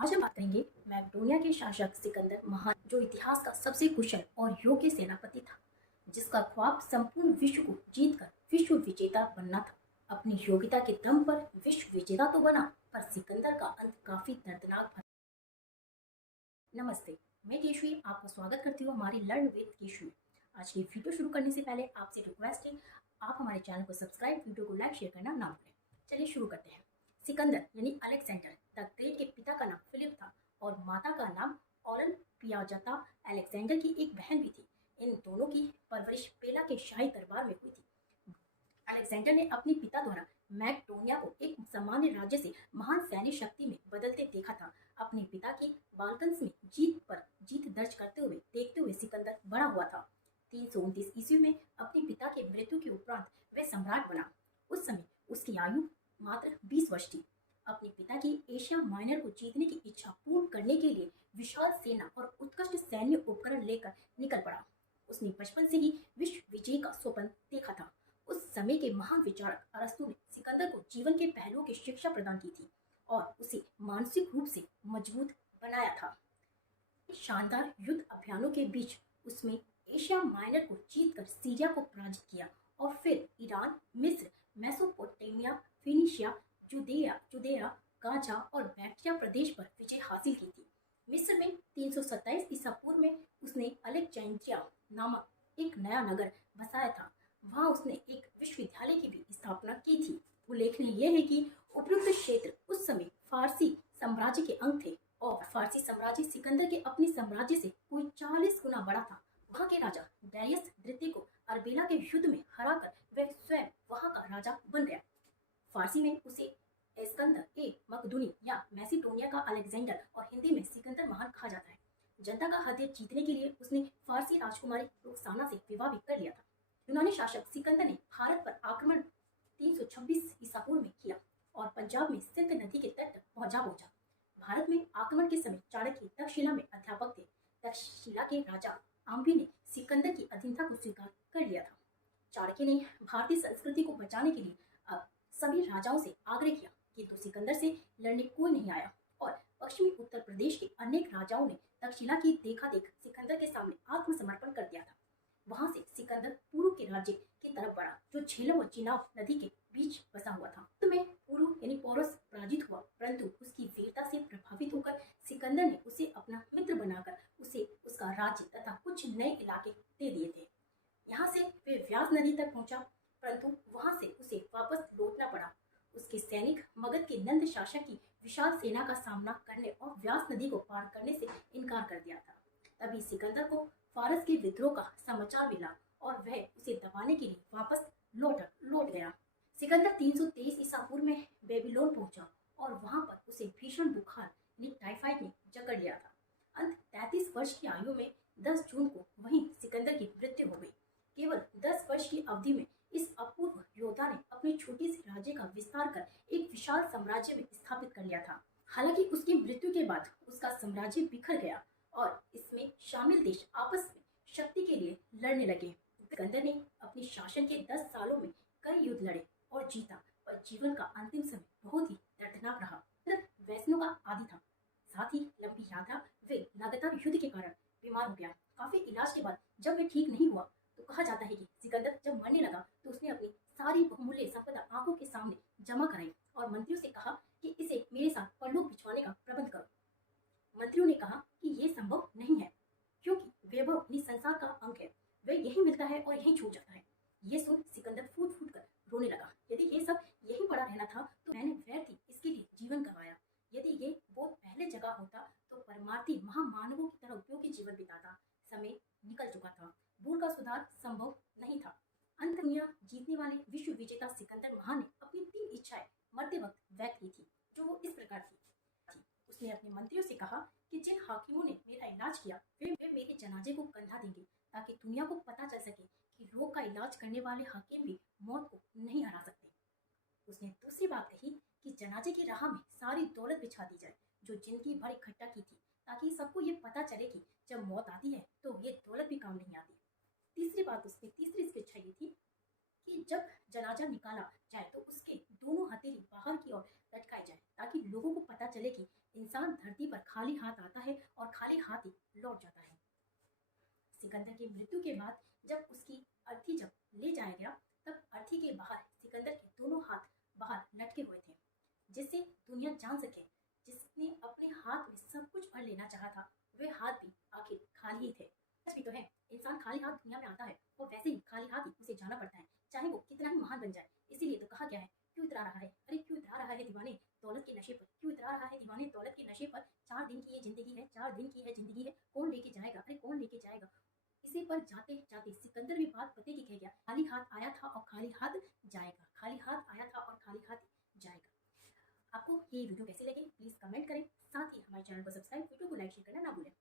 आज हम बात करेंगे मैकेडोनिया के शासक सिकंदर महान, जो इतिहास का सबसे कुशल और योग्य सेनापति था, जिसका ख्वाब संपूर्ण विश्व को जीतकर विश्व विजेता बनना था। अपनी योग्यता के दम पर विश्व विजेता तो बना, पर सिकंदर का अंत काफी दर्दनाक था। नमस्ते, मैं केशवी आपका स्वागत करती हूँ हमारी लर्न विद केशवी में। आज की वीडियो शुरू करने से पहले आपसे रिक्वेस्ट है, आप हमारे चैनल को सब्सक्राइब, वीडियो को लाइक शेयर करना ना भूलें। चलिए शुरू करते हैं। सिकंदर यानी अलेक्जेंडर द ग्रेट के पिता का नाम फिलिप था और माता का नाम ऑलन पियाजता अलेक्जेंडर की एक बहन भी थी। इन दोनों की परवरिश पेला के शाही दरबार में हुई थी। अलेक्जेंडर ने अपने पिता द्वारा मैकेडोनिया को एक सामान्य राज्य से महान सैन्य शक्ति में बदलते देखा था। अपने पिता की बाल्कन्स में जीत पर जीत दर्ज करते हुए देखते हुए सिकंदर बड़ा हुआ था। 329 ईस्वी में अपने पिता के मृत्यु के उपरांत वह सम्राट बना। उस समय उसकी आयु मात्र 20 वर्ष थी। अपने पिता की एशिया माइनर को जीतने की इच्छा पूर्ण करने के लिए विशाल सेना और उत्कृष्ट सैन्य उपकरण लेकर निकल पड़ा। उसने बचपन से ही विश्व विजय का स्वप्न देखा था। उस समय के महान विचारक अरस्तु ने सिकंदर को जीवन के पहलुओं की शिक्षा प्रदान की थी और उसे मानसिक रूप से मजबूत बनाया था। शानदार युद्ध अभियानों के बीच उसने एशिया माइनर को जीतकर सीरिया को पराजित किया और फिर ईरान, मिस्र, मेसोपोटामिया, फिनिशिया, जुदेया, गाजा और बैक्ट्रिया प्रदेश पर विजय हासिल की थी। मिस्र में 327 ईसा पूर्व में उसने अलेक्जेंड्रिया नामक एक नया नगर बसाया था। वहां उसने एक विश्वविद्यालय की भी स्थापना की थी। उल्लेखनीय यह है कि उपयुक्त क्षेत्र उस समय फारसी साम्राज्य के अंग थे और फारसी साम्राज्य सिकंदर के अपने साम्राज्य से कोई 40 गुना बड़ा था। वहां के राजा डैरियस द्वितीय को अरबेला के युद्ध में हराकर वह स्वयं वहां का राजा बन गया। फारसी में उसे एस्कंदर ए मकदूनी या मैसिडोनिया का अलेक्जेंडर और हिंदी में सिकंदर महान कहा जाता है। जनता का हृदय जीतने के लिए उसने फारसी राजकुमारी रुखसाना से विवाह भी कर लिया था। यूनानी शासक सिकंदर ने भारत पर आक्रमण 326 ईसा पूर्व में किया और पंजाब में सिंध नदी के तट तक पहुंचा। भारत में आक्रमण के समय चाणक्य तक्षशिला में अध्यापक थे। तक्षशिला के राजा आम्बी ने सिकंदर की अधीनता को स्वीकार कर लिया था। चाणक्य ने भारतीय संस्कृति को बचाने के लिए अब सभी राजाओं से आग्रह किया, किंतु सिकंदर से लड़ने कोई नहीं आया और पश्चिमी उत्तर प्रदेश के अनेक राजाओं ने तक्षशिला की देखा देख सिकंदर के सामने आत्मसमर्पण कर दिया था। वहां से सिकंदर पूर्व के राज्य की तरफ बढ़ा, जो झेलम और चिनाब नदी के बीच बसा हुआ था। तो में पूर्व यानी पौरस पराजित हुआ, परंतु उसकी वीरता से प्रभावित होकर सिकंदर ने उसे अपना मित्र बनाकर उसे उसका राज्य तथा कुछ नए इलाके दे दिए थे। यहाँ से वे व्यास नदी तक पहुंचा, परंतु वहां से उसे वापस लौटना पड़ा। उसके सैनिक मगध के नंद शासक की विशाल सेना का सामना करने और व्यास नदी को पार करने से इनकार कर दिया था। तभी सिकंदर को फारस के विद्रोह का समाचार मिला और वह उसे दबाने के लिए वापस लौट गया। सिकंदर 323 ईसा पूर्व में बेबीलोन पहुंचा और वहां पर उसे भीषण बुखार यानी टाइफाइड ने जकड़ लिया था। अंत 33 वर्ष की आयु में 10 जून को वहीं सिकंदर की मृत्यु हो गई। केवल 10 वर्ष की अवधि में इस अपूर्व योद्धा ने अपने छोटे से राज्य का विस्तार कर एक विशाल साम्राज्य में स्थापित कर लिया था। हालांकि उसकी मृत्यु के बाद उसका साम्राज्य बिखर गया और इसमें शामिल देश आपस में शक्ति के लिए लड़ने लगे। सिकंदर ने अपने शासन के 10 सालों में कई युद्ध लड़े और जीता, पर जीवन का अंतिम समय बहुत ही दर्दनाक रहा। वैष्णव का आदि था, साथ ही लंबी यात्रा वे लगातार युद्ध के कारण बीमार हो गया। काफी इलाज के बाद जब वे ठीक नहीं हुआ तो कहा जाता है कि सिकंदर जब मरने लगा तो उसने अपनी सारी बहुमूल्य संपदा आंखों के सामने जमा कराई और मंत्रियों से कहा कि इसे मेरे साथ परलोक भिजवाने का प्रबंध करो। मंत्रियों ने कहा कि ये संभव नहीं है, क्योंकि वैभव अपनी संसार का अंग है, वह यही मिलता है और यही छूट जाता है। ये सुन सिकंदर फूट फूट कर रोने लगा। यदि ये सब यही पड़ा रहना था तो मैंने व्यर्थ ही इसके लिए जीवन गंवाया। यदि ये बहुत पहले जगह होता तो परमार्थी महामानवों की तरह उपयोगी जीवन बिताता। समय निकल चुका था, भूल का सुधार संभव नहीं था। अंत दुनिया जीतने वाले विश्व विजेता सिकंदर महान ने अपनी 3 इच्छाएं मरते वक्त व्यक्त की थी, जो वो इस प्रकार थी। उसने अपने मंत्रियों से कहा कि जिन हाकिमों ने मेरा इलाज किया वे मेरे जनाजे को कंधा देंगे, ताकि दुनिया को पता चल सके कि रोग का इलाज करने वाले हाकिम भी मौत को नहीं हरा सकते। उसने दूसरी बात कही कि जनाजे की राह में सारी दौलत बिछा दी जाए जो जिंदगी भर इकट्ठा की थी, ताकि सबको ये पता चले कि जब मौत आती है तो ये दौलत भी काम नहीं आती। तीसरी इसकी इच्छा ये थी कि जब जनाजा निकाला जाए तो उसके दोनों हथेली बाहर की ओर लटकाए जाए, ताकि लोगों को पता चले कि इंसान धरती पर खाली हाथ आता है और खाली हाथ ही लौट जाता है। सिकंदर की मृत्यु के बाद जब उसकी अर्थी जब ले जाया गया, तब अर्थी के बाहर सिकंदर के दोनों हाथ बाहर लटके हुए थे, जिससे दुनिया जान सके जिसने अपने हाथ में सब कुछ भर लेना चाहा था, वे हाथ भी आखिर खाली ही थे। सच भी तो है, इंसान खाली हाथ दुनिया में आता है और वैसे ही खाली हाथ ही उसे जाना पड़ता है, चाहे वो कितना ही महान बन जाए। इसीलिए तो कहा गया है, क्यों इतरा रहा है, अरे क्यों इतरा रहा है दीवाने दौलत के नशे पर, क्यों इतरा रहा है दीवाने दौलत के नशे पर। 4 दिन की ये जिंदगी है, 4 दिन की है जिंदगी है, कौन लेके जाएगा, अरे कौन लेके जाएगा। इसी पर जाते जाते सिकंदर भी बात पते की कह गया, खाली हाथ आया था और खाली हाथ जाएगा, खाली हाथ आया था और खाली हाथ जाएगा। आपको ये वीडियो कैसे लगे प्लीज कमेंट करें, साथ ही हमारे चैनल को सब्सक्राइब, वीडियो को लाइक शेयर करना ना भूलें।